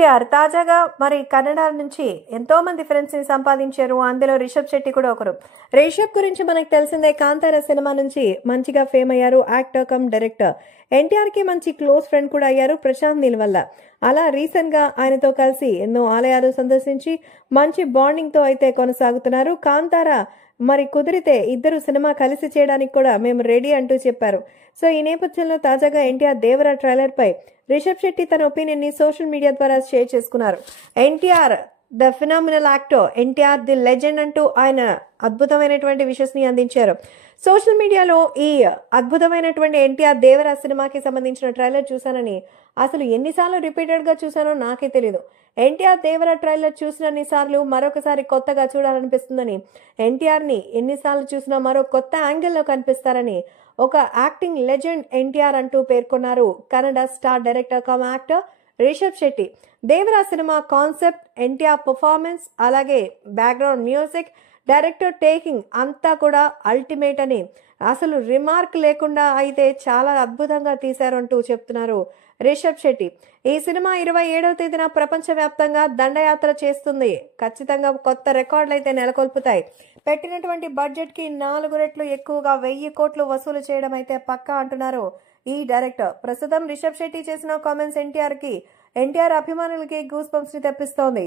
ఎన్టీఆర్ తాజాగా మరి కన్నడ నుంచి ఎంతో మంది ఫ్రెండ్స్ ని సంపాదించారు. అందులో రిషబ్ శెట్టి కూడా ఒకరు. రిషబ్ గురించి మనకు తెలిసిందే, కాంతార సినిమా నుంచి మంచిగా ఫేమ్ అయ్యారు. Actor come director. ఎన్టీఆర్ కి మంచి క్లోజ్ ఫ్రెండ్ కూడా అయ్యారు ప్రశాంత్ నీల్ వల్ల. అలా రీసెంట్ గా ఆయనతో కలిసి ఎన్నో ఆలయాలు సందర్శించి మంచి బాండింగ్ తో అయితే కొనసాగుతున్నారు. కాంతార మరి కుదిరితే ఇద్దరు సినిమా కలిసి చేయడానికి కూడా మేము రెడీ అంటూ చెప్పారు. సో ఈ నేపథ్యంలో తాజాగా ఎన్టీఆర్ దేవరా ట్రైలర్ పై రిషబ్ శెట్టి తన ఒపీనియన్ ని సోషల్ మీడియా ద్వారా షేర్ చేసుకున్నారు. NTR the phenomenal actor, NTR the legend అంటూ ఆయన అద్భుతమైనటువంటి విషెస్ ని అందించారు. సోషల్ మీడియాలో ఈ అద్భుతమైనటువంటి ఎన్టీఆర్ దేవరా సినిమాకి సంబంధించిన ట్రైలర్ చూశానని, అసలు ఎన్నిసార్లు రిపీటెడ్ గా చూశానో నాకే తెలియదు. ఎన్టీఆర్ దేవరా ట్రైలర్ చూసినన్ని సార్లు మరొకసారి కొత్తగా చూడాలనిపిస్తుందని, ఎన్టీఆర్ ని ఎన్నిసార్లు చూసినా మరో కొత్త యాంగిల్లో కనిపిస్తారని ఒక యాక్టింగ్ లెజెండ్ ఎన్టీఆర్ అంటూ పేర్కొన్నారు Kannada star director cum actor Rishab Shetty. Devara cinema concept, NTR performance, అలాగే బ్యాక్గ్రౌండ్ మ్యూజిక్, డైరెక్టర్ టేకింగ్ అంతా కూడా అల్టిమేట్ అని, అసలు రిమార్క్ లేకుండా అయితే చాలా అద్భుతంగా తీశారంటూ చెప్తున్నారు రిషబ్ శెట్టి. ఈ సినిమా 27వ తేదీన ప్రపంచవ్యాప్తంగా దండయాత్ర చేస్తుంది. ఖచ్చితంగా కొత్త రికార్డులు అయితే నెలకొల్పుతాయి. పెట్టినటువంటి బడ్జెట్ కి 4 రెట్లు ఎక్కువగా 1000 కోట్లు వసూలు చేయడం అయితే పక్కా అంటున్నారు ఈ డైరెక్టర్. ప్రస్తుతం రిషబ్ శెట్టి చేసిన కామెంట్స్ ఎన్టీఆర్ అభిమానులకి గూస్ బంప్స్ ని తెప్పిస్తోంది.